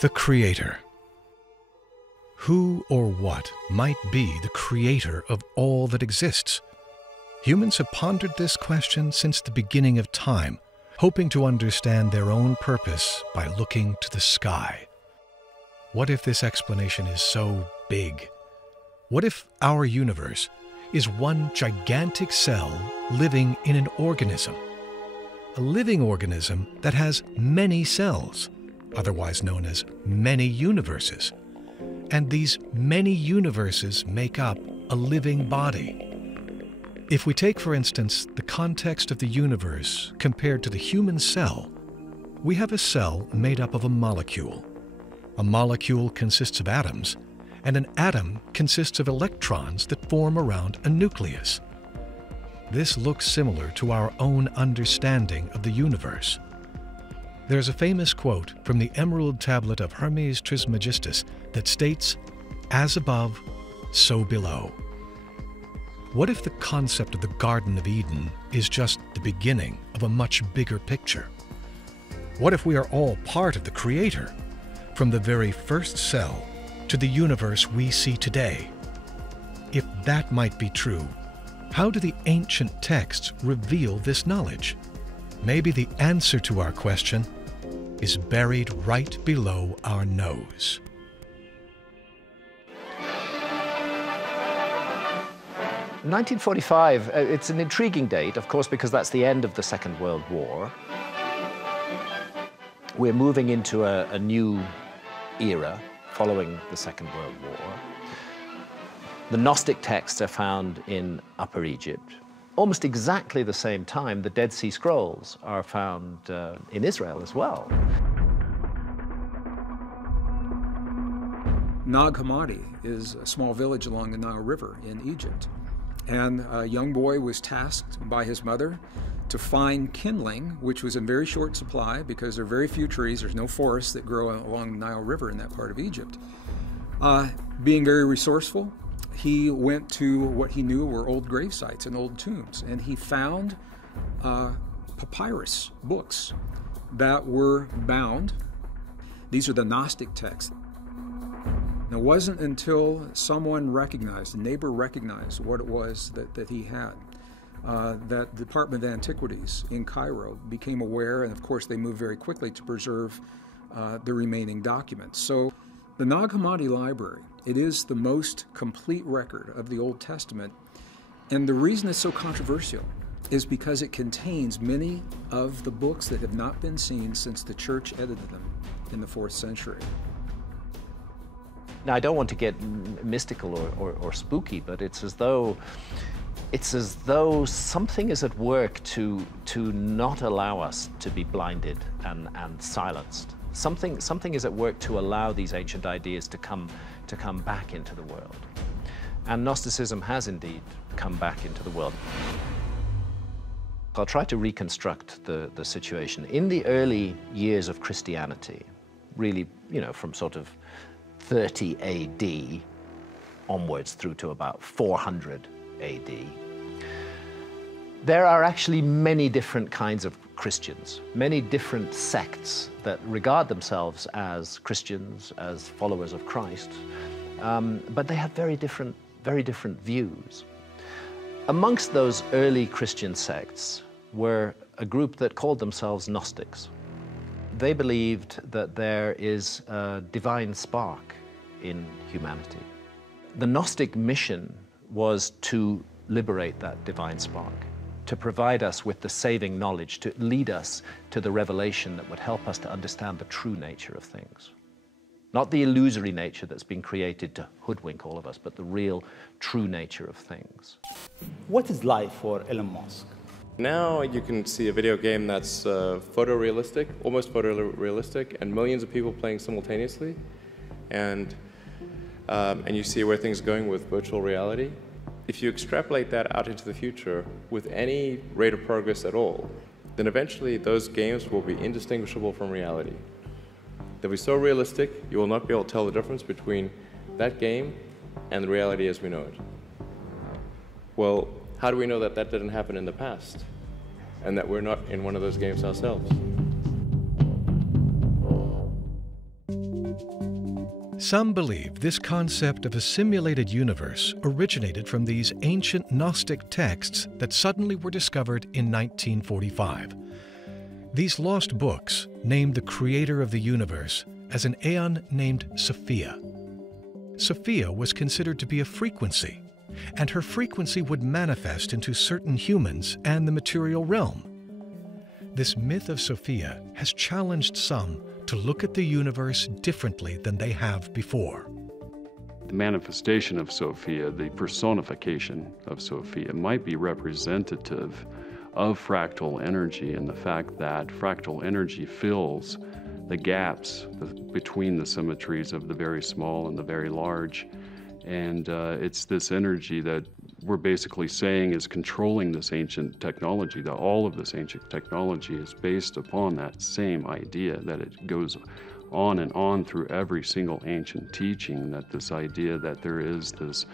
The Creator. Who or what might be the creator of all that exists? Humans have pondered this question since the beginning of time, hoping to understand their own purpose by looking to the sky. What if this explanation is so big? What if our universe is one gigantic cell living in an organism? A living organism that has many cells, otherwise known as many universes. And these many universes make up a living body. If we take, for instance, the context of the universe compared to the human cell, we have a cell made up of a molecule. A molecule consists of atoms, and an atom consists of electrons that form around a nucleus. This looks similar to our own understanding of the universe. There's a famous quote from the Emerald Tablet of Hermes Trismegistus that states, "As above, so below." What if the concept of the Garden of Eden is just the beginning of a much bigger picture? What if we are all part of the Creator, from the very first cell to the universe we see today? If that might be true, how do the ancient texts reveal this knowledge? Maybe the answer to our question is buried right below our nose. In 1945, it's an intriguing date, of course, because that's the end of the Second World War. We're moving into a new era following the Second World War. The Gnostic texts are found in Upper Egypt. Almost exactly the same time, the Dead Sea Scrolls are found in Israel as well. Nag Hammadi is a small village along the Nile River in Egypt. And a young boy was tasked by his mother to find kindling, which was in very short supply because there are very few trees, there's no forests that grow along the Nile River in that part of Egypt. Being very resourceful, he went to what he knew were old grave sites and old tombs, and he found papyrus books that were bound. These are the Gnostic texts. And it wasn't until someone recognized, a neighbor recognized what it was that he had, that the Department of Antiquities in Cairo became aware, and of course they moved very quickly to preserve the remaining documents. So the Nag Hammadi Library, it is the most complete record of the Old Testament, and the reason it's so controversial is because it contains many of the books that have not been seen since the church edited them in the 4th century. Now, I don't want to get mystical or spooky, but it's as though something is at work to not allow us to be blinded and silenced. Something is at work to allow these ancient ideas to come back into the world. And Gnosticism has indeed come back into the world. I'll try to reconstruct the situation. In the early years of Christianity, really, from sort of 30 AD onwards through to about 400 AD, there are actually many different kinds of Christians, many different sects that regard themselves as Christians, as followers of Christ, but they have very different views. Amongst those early Christian sects were a group that called themselves Gnostics. They believed that there is a divine spark in humanity. The Gnostic mission was to liberate that divine spark, to provide us with the saving knowledge, to lead us to the revelation that would help us to understand the true nature of things. Not the illusory nature that's been created to hoodwink all of us, but the real, true nature of things. What is life for Elon Musk? Now you can see a video game that's photorealistic, almost photorealistic, and millions of people playing simultaneously. And you see where things are going with virtual reality. If you extrapolate that out into the future with any rate of progress at all, then eventually those games will be indistinguishable from reality. They'll be so realistic, you will not be able to tell the difference between that game and the reality as we know it. Well, how do we know that that didn't happen in the past and that we're not in one of those games ourselves? Some believe this concept of a simulated universe originated from these ancient Gnostic texts that suddenly were discovered in 1945. These lost books named the creator of the universe as an aeon named Sophia. Sophia was considered to be a frequency, and her frequency would manifest into certain humans and the material realm. This myth of Sophia has challenged some to look at the universe differently than they have before. The manifestation of Sophia, the personification of Sophia, might be representative of fractal energy and the fact that fractal energy fills the gaps between the symmetries of the very small and the very large. And it's this energy that we're basically saying is controlling this ancient technology, that all of this ancient technology is based upon that same idea, that it goes on and on through every single ancient teaching, that this idea that there is this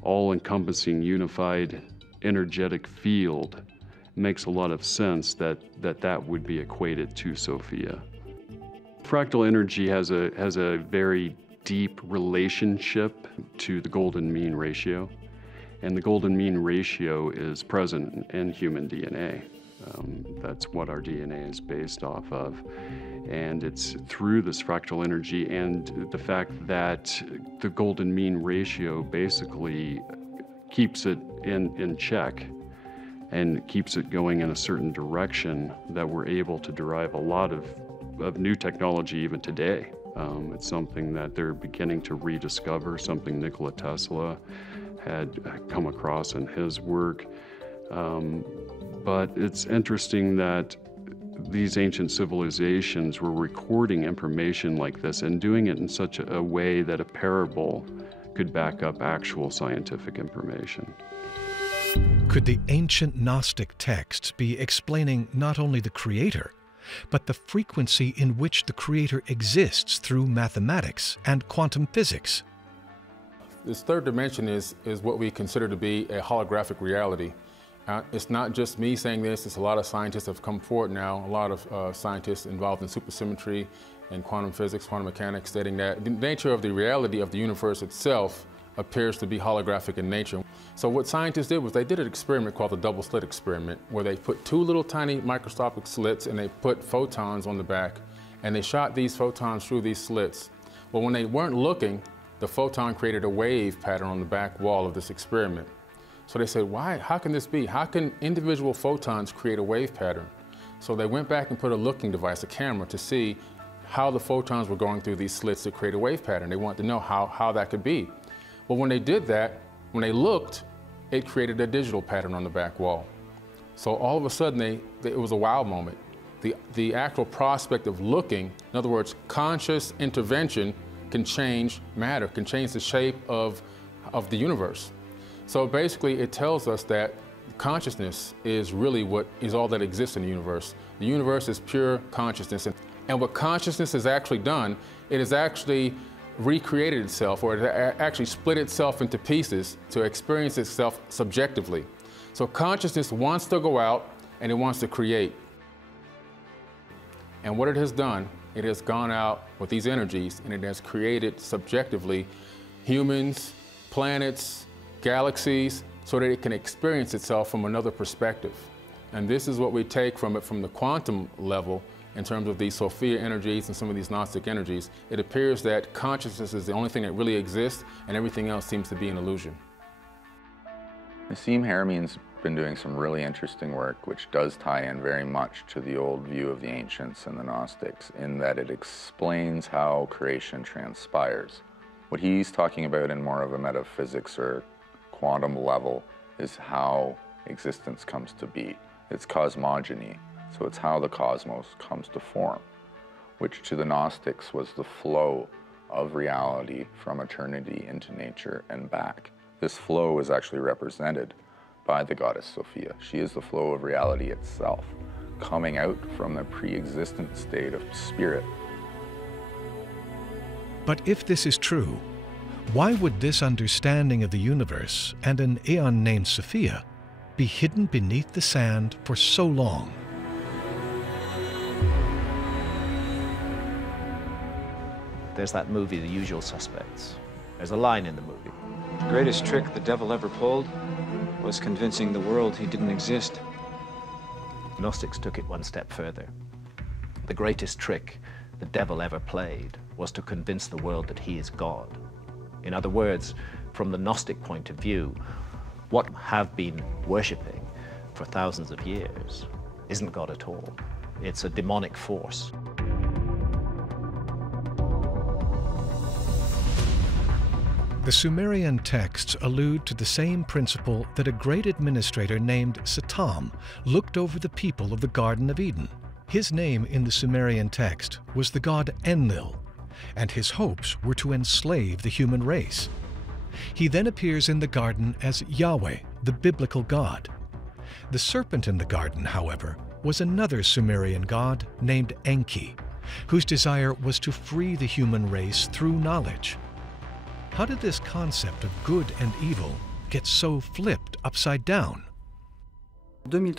all-encompassing, unified, energetic field makes a lot of sense that would be equated to Sophia. Fractal energy has a very deep relationship to the golden mean ratio. And the golden mean ratio is present in human DNA. That's what our DNA is based off of. And it's through this fractal energy and the fact that the golden mean ratio basically keeps it in check and keeps it going in a certain direction that we're able to derive a lot of new technology even today. It's something that they're beginning to rediscover, something Nikola Tesla had come across in his work. But it's interesting that these ancient civilizations were recording information like this and doing it in such a way that a parable could back up actual scientific information. Could the ancient Gnostic texts be explaining not only the creator, but the frequency in which the creator exists through mathematics and quantum physics? This third dimension is what we consider to be a holographic reality. It's not just me saying this, it's a lot of scientists have come forward now, a lot of scientists involved in supersymmetry and quantum physics, quantum mechanics, stating that the nature of the reality of the universe itself appears to be holographic in nature. So what scientists did was they did an experiment called the double slit experiment, where they put two little tiny microscopic slits and they put photons on the back, and they shot these photons through these slits. Well, when they weren't looking, the photon created a wave pattern on the back wall of this experiment. So they said, why? How can this be? How can individual photons create a wave pattern? So they went back and put a looking device, a camera, to see how the photons were going through these slits to create a wave pattern. They wanted to know how that could be. Well, when they did that, when they looked, it created a digital pattern on the back wall. So all of a sudden, it was a wow moment. The actual prospect of looking, in other words, conscious intervention, can change matter, can change the shape of the universe. So basically, it tells us that consciousness is really what is all that exists in the universe. The universe is pure consciousness. And what consciousness has actually done, it has actually recreated itself, or it actually split itself into pieces to experience itself subjectively. So consciousness wants to go out and it wants to create. And what it has done, it has gone out with these energies and it has created subjectively humans, planets, galaxies, so that it can experience itself from another perspective. And this is what we take from it from the quantum level in terms of these Sophia energies and some of these Gnostic energies. It appears that consciousness is the only thing that really exists and everything else seems to be an illusion. Nassim Haramein's been doing some really interesting work which does tie in very much to the old view of the ancients and the Gnostics, in that it explains how creation transpires. What he's talking about in more of a metaphysics or quantum level is how existence comes to be. It's cosmogony. So it's how the cosmos comes to form, which to the Gnostics was the flow of reality from eternity into nature and back. This flow is actually represented by the goddess Sophia. She is the flow of reality itself, coming out from the pre-existent state of spirit. But if this is true, why would this understanding of the universe and an aeon named Sophia be hidden beneath the sand for so long? There's that movie, The Usual Suspects. There's a line in the movie. The greatest trick the devil ever pulled was convincing the world he didn't exist. Gnostics took it one step further. The greatest trick the devil ever played was to convince the world that he is God. In other words, from the Gnostic point of view, what have been worshipping for thousands of years isn't God at all. It's a demonic force. The Sumerian texts allude to the same principle that a great administrator named Satan looked over the people of the Garden of Eden. His name in the Sumerian text was the god Enlil, and his hopes were to enslave the human race. He then appears in the garden as Yahweh, the biblical god. The serpent in the garden, however, was another Sumerian god named Enki, whose desire was to free the human race through knowledge. How did this concept of good and evil get so flipped upside down? In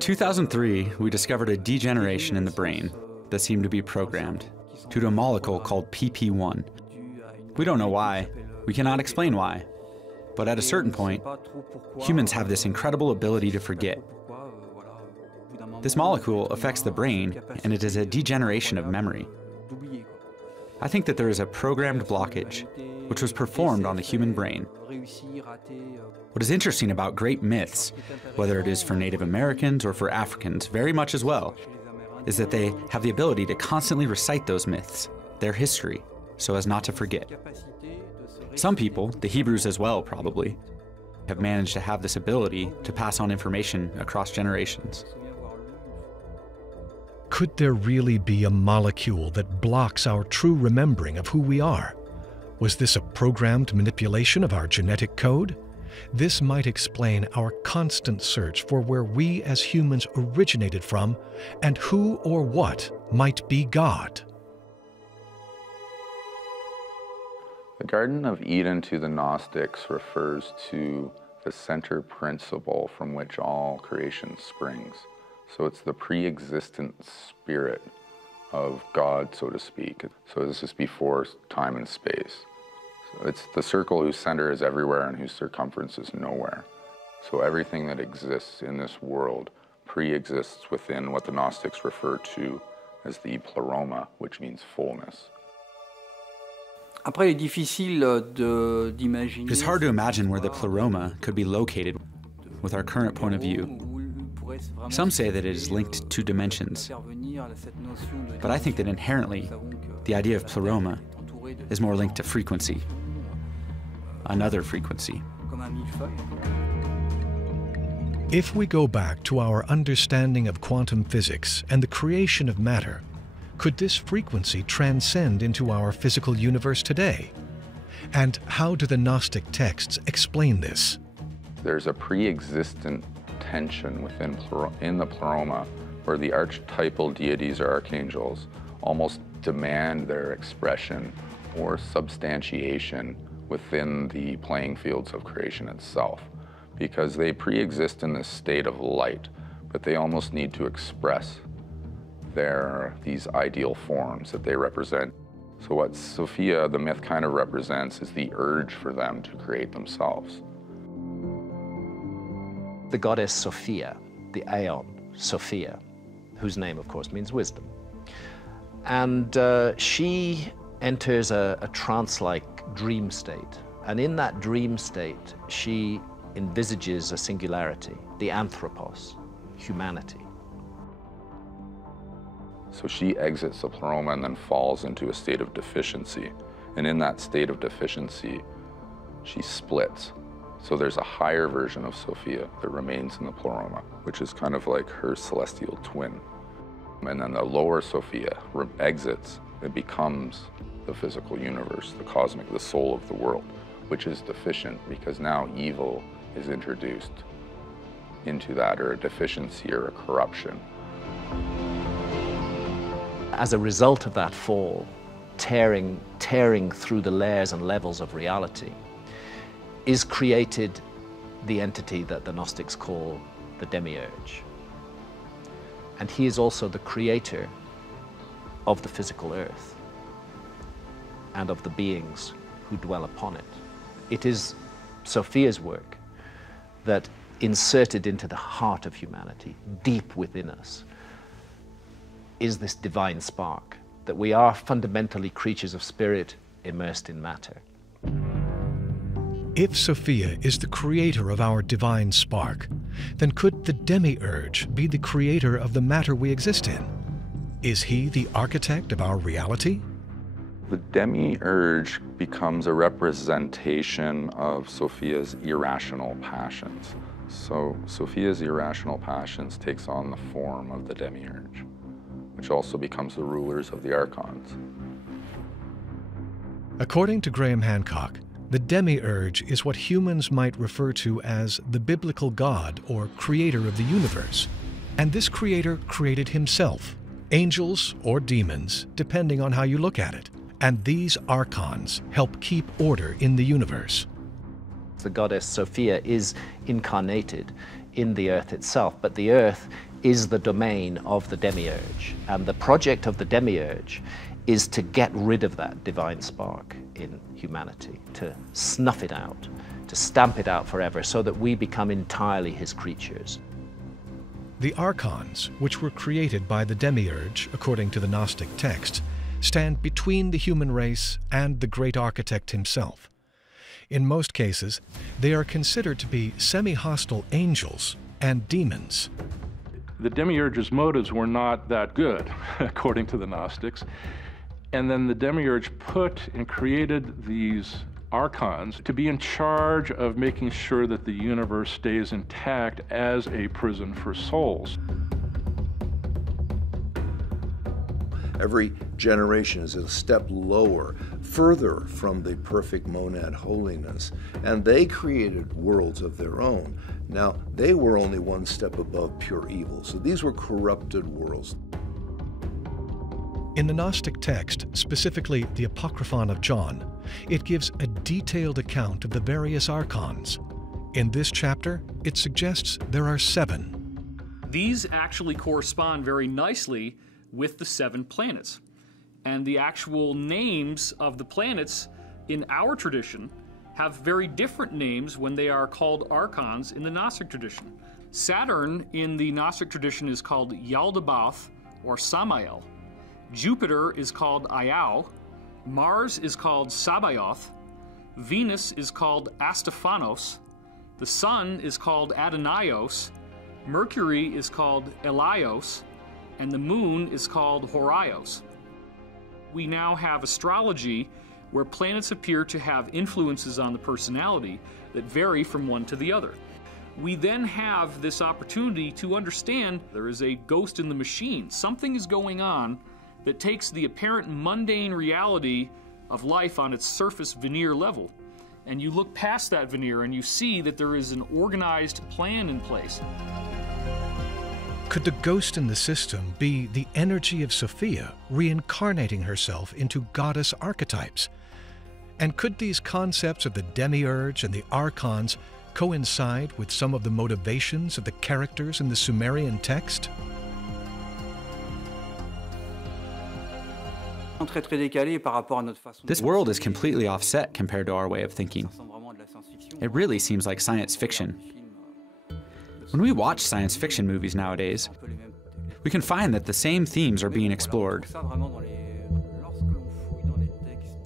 2003, we discovered a degeneration in the brain that seemed to be programmed due to a molecule called PP1. We don't know why. We cannot explain why. But at a certain point, humans have this incredible ability to forget. This molecule affects the brain, and it is a degeneration of memory. I think that there is a programmed blockage, which was performed on the human brain. What is interesting about great myths, whether it is for Native Americans or for Africans, very much as well, is that they have the ability to constantly recite those myths, their history, so as not to forget. Some people, the Hebrews as well probably, have managed to have this ability to pass on information across generations. Could there really be a molecule that blocks our true remembering of who we are? Was this a programmed manipulation of our genetic code? This might explain our constant search for where we as humans originated from and who or what might be God. The Garden of Eden to the Gnostics refers to the center principle from which all creation springs. So it's the pre-existent spirit of God, so to speak. So this is before time and space. So it's the circle whose center is everywhere and whose circumference is nowhere. So everything that exists in this world pre-exists within what the Gnostics refer to as the pleroma, which means fullness. It is hard to imagine where the pleroma could be located with our current point of view. Some say that it is linked to dimensions, but I think that inherently the idea of pleroma is more linked to frequency, another frequency. If we go back to our understanding of quantum physics and the creation of matter, could this frequency transcend into our physical universe today? And how do the Gnostic texts explain this? There's a pre-existent tension in the pleroma where the archetypal deities or archangels almost demand their expression or substantiation within the playing fields of creation itself, because they pre-exist in this state of light, but they almost need to express these ideal forms that they represent. So what Sophia, the myth, kind of represents is the urge for them to create themselves. The goddess Sophia, the Aeon, Sophia, whose name, of course, means wisdom. And she enters a trance-like dream state. And in that dream state, she envisages a singularity, the anthropos, humanity. So she exits the pleroma and then falls into a state of deficiency. And in that state of deficiency, she splits. So there's a higher version of Sophia that remains in the pleroma, which is kind of like her celestial twin. And then the lower Sophia exits and becomes the physical universe, the cosmic, the soul of the world, which is deficient because now evil is introduced into that, or a deficiency or a corruption. As a result of that fall, tearing through the layers and levels of reality, is created the entity that the Gnostics call the demiurge. And he is also the creator of the physical earth. and of the beings who dwell upon it. It is Sophia's work that inserted into the heart of humanity, deep within us, is this divine spark, that we are fundamentally creatures of spirit immersed in matter. If Sophia is the creator of our divine spark, then could the demiurge be the creator of the matter we exist in? Is he the architect of our reality? The demiurge becomes a representation of Sophia's irrational passions. So Sophia's irrational passions takes on the form of the demiurge, which also becomes the rulers of the archons. According to Graham Hancock, the demiurge is what humans might refer to as the biblical God or creator of the universe. And this creator created himself, angels or demons, depending on how you look at it. And these archons help keep order in the universe. The goddess Sophia is incarnated in the earth itself, but the earth is the domain of the demiurge. And the project of the demiurge is to get rid of that divine spark in humanity, to snuff it out, to stamp it out forever, so that we become entirely his creatures. The archons, which were created by the demiurge, according to the Gnostic texts, stand between the human race and the great architect himself. In most cases, they are considered to be semi-hostile angels and demons. The demiurge's motives were not that good, according to the Gnostics. And then the demiurge put and created these archons to be in charge of making sure that the universe stays intact as a prison for souls. Every generation is a step lower, further from the perfect monad holiness, and they created worlds of their own. Now, they were only one step above pure evil, so these were corrupted worlds. In the Gnostic text, specifically the Apocryphon of John, it gives a detailed account of the various archons. In this chapter, it suggests there are 7. These actually correspond very nicely with the 7 planets. And the actual names of the planets in our tradition have very different names when they are called archons in the Gnostic tradition. Saturn in the Gnostic tradition is called Yaldabaoth or Samael. Jupiter is called Iao. Mars is called Sabaoth. Venus is called Astaphanos. The Sun is called Adonaios. Mercury is called Elios. And the Moon is called Horaios. We now have astrology where planets appear to have influences on the personality that vary from one to the other. We then have this opportunity to understand there is a ghost in the machine. Something is going on that takes the apparent mundane reality of life on its surface veneer level. And you look past that veneer and you see that there is an organized plan in place. Could the ghost in the system be the energy of Sophia reincarnating herself into goddess archetypes? And could these concepts of the demiurge and the archons coincide with some of the motivations of the characters in the Sumerian text? This world is completely offset compared to our way of thinking. It really seems like science fiction. When we watch science fiction movies nowadays, we can find that the same themes are being explored.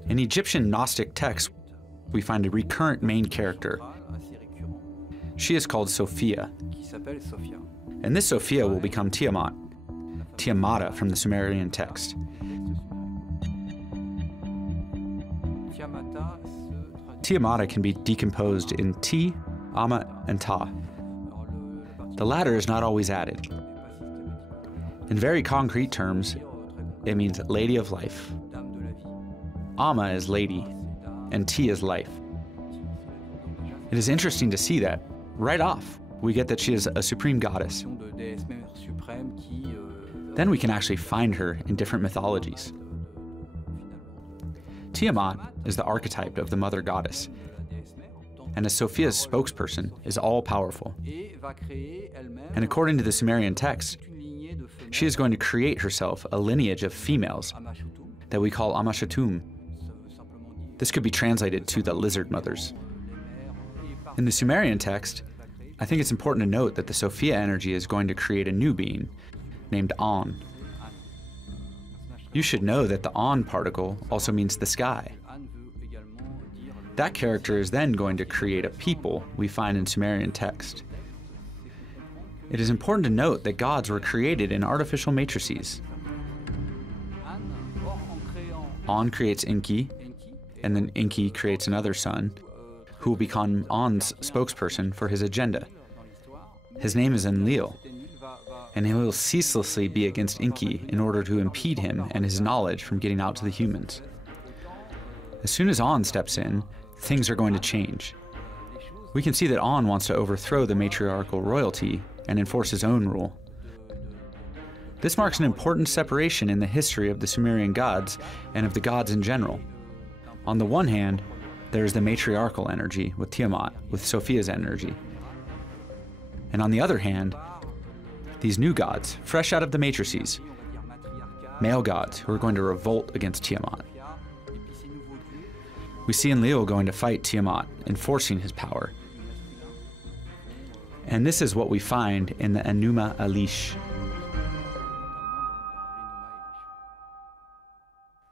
In Egyptian Gnostic texts, we find a recurrent main character. She is called Sophia. And this Sophia will become Tiamat, Tiamata from the Sumerian text. Tiamata can be decomposed in Ti, Ama, and Ta. The latter is not always added. In very concrete terms, it means Lady of Life. Ama is lady, and Ti is life. It is interesting to see that, right off, we get that she is a supreme goddess. Then we can actually find her in different mythologies. Tiamat is the archetype of the mother goddess, and as Sophia's spokesperson, is all-powerful. And according to the Sumerian text, she is going to create herself a lineage of females that we call Amashatum. This could be translated to the lizard mothers. In the Sumerian text, I think it's important to note that the Sophia energy is going to create a new being named On. You should know that the On particle also means the sky. That character is then going to create a people we find in Sumerian text. It is important to note that gods were created in artificial matrices. On creates Enki, and then Enki creates another son, who will become On's spokesperson for his agenda. His name is Enlil, and he will ceaselessly be against Enki in order to impede him and his knowledge from getting out to the humans. As soon as On steps in, things are going to change. We can see that On wants to overthrow the matriarchal royalty and enforce his own rule. This marks an important separation in the history of the Sumerian gods and of the gods in general. On the one hand, there is the matriarchal energy with Tiamat, with Sophia's energy. And on the other hand, these new gods, fresh out of the matrices, male gods who are going to revolt against Tiamat. We see Enlil going to fight Tiamat, enforcing his power. And this is what we find in the Enuma Elish.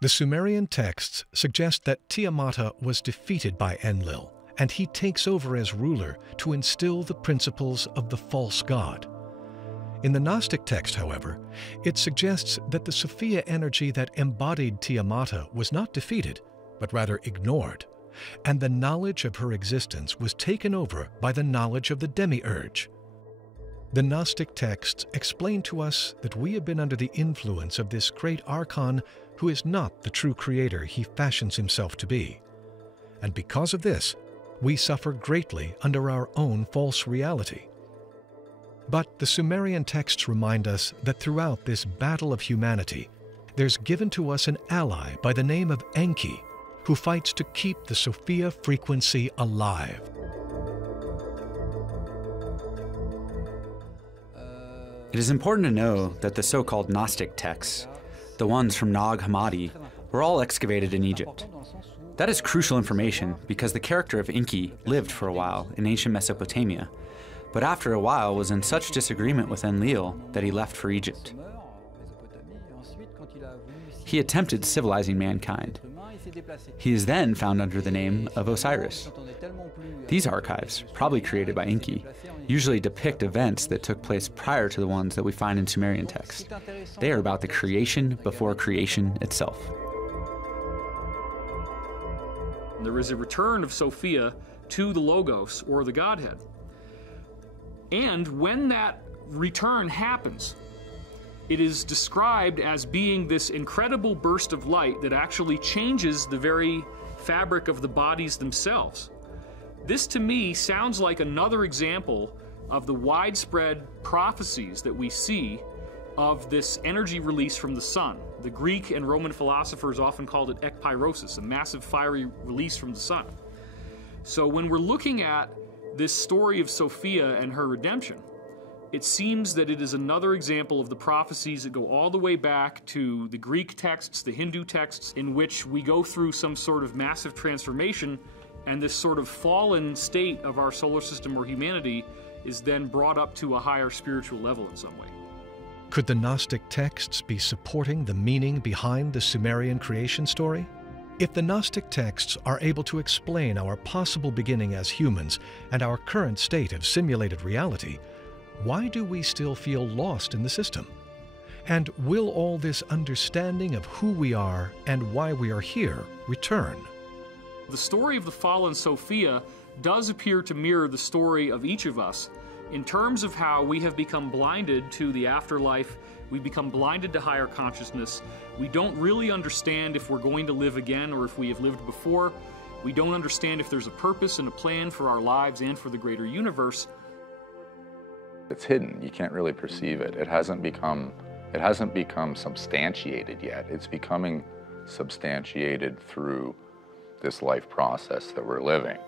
The Sumerian texts suggest that Tiamata was defeated by Enlil, and he takes over as ruler to instill the principles of the false god. In the Gnostic text, however, it suggests that the Sophia energy that embodied Tiamata was not defeated, but rather ignored, and the knowledge of her existence was taken over by the knowledge of the demiurge. The Gnostic texts explain to us that we have been under the influence of this great archon who is not the true creator he fashions himself to be. And because of this, we suffer greatly under our own false reality. But the Sumerian texts remind us that throughout this battle of humanity, there's given to us an ally by the name of Enki, who fights to keep the Sophia frequency alive. It is important to know that the so-called Gnostic texts, the ones from Nag Hammadi, were all excavated in Egypt. That is crucial information because the character of Enki lived for a while in ancient Mesopotamia, but after a while was in such disagreement with Enlil that he left for Egypt. He attempted civilizing mankind. He is then found under the name of Osiris. These archives, probably created by Enki, usually depict events that took place prior to the ones that we find in Sumerian texts. They are about the creation before creation itself. There is a return of Sophia to the Logos, or the Godhead. And when that return happens, it is described as being this incredible burst of light that actually changes the very fabric of the bodies themselves. This, to me, sounds like another example of the widespread prophecies that we see of this energy release from the sun. The Greek and Roman philosophers often called it ekpyrosis, a massive fiery release from the sun. So when we're looking at this story of Sophia and her redemption, it seems that it is another example of the prophecies that go all the way back to the Greek texts, the Hindu texts, in which we go through some sort of massive transformation, and this sort of fallen state of our solar system or humanity is then brought up to a higher spiritual level in some way. Could the Gnostic texts be supporting the meaning behind the Sumerian creation story? If the Gnostic texts are able to explain our possible beginning as humans and our current state of simulated reality, why do we still feel lost in the system? And will all this understanding of who we are and why we are here return? The story of the fallen Sophia does appear to mirror the story of each of us in terms of how we have become blinded to the afterlife, we become blinded to higher consciousness, we don't really understand if we're going to live again or if we have lived before, we don't understand if there's a purpose and a plan for our lives and for the greater universe. It's hidden. You can't really perceive it. It hasn't become substantiated yet. It's becoming substantiated through this life process that we're living,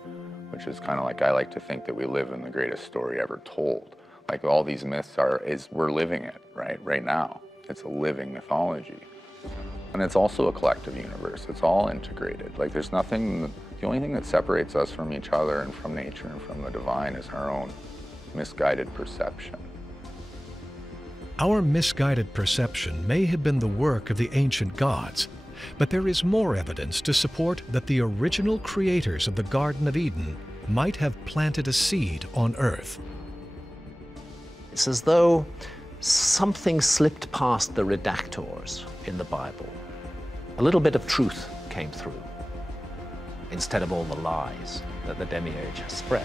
which is kind of like, I like to think that we live in the greatest story ever told. Like all these myths we're living it right now. It's a living mythology. And it's also a collective universe. It's all integrated. Like there's nothing, the only thing that separates us from each other and from nature and from the divine is our own misguided perception. Our misguided perception may have been the work of the ancient gods, but there is more evidence to support that the original creators of the Garden of Eden might have planted a seed on earth. It's as though something slipped past the redactors in the Bible. A little bit of truth came through, instead of all the lies that the Demiurge has spread.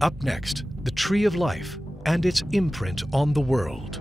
Up next, the Tree of Life and its imprint on the world.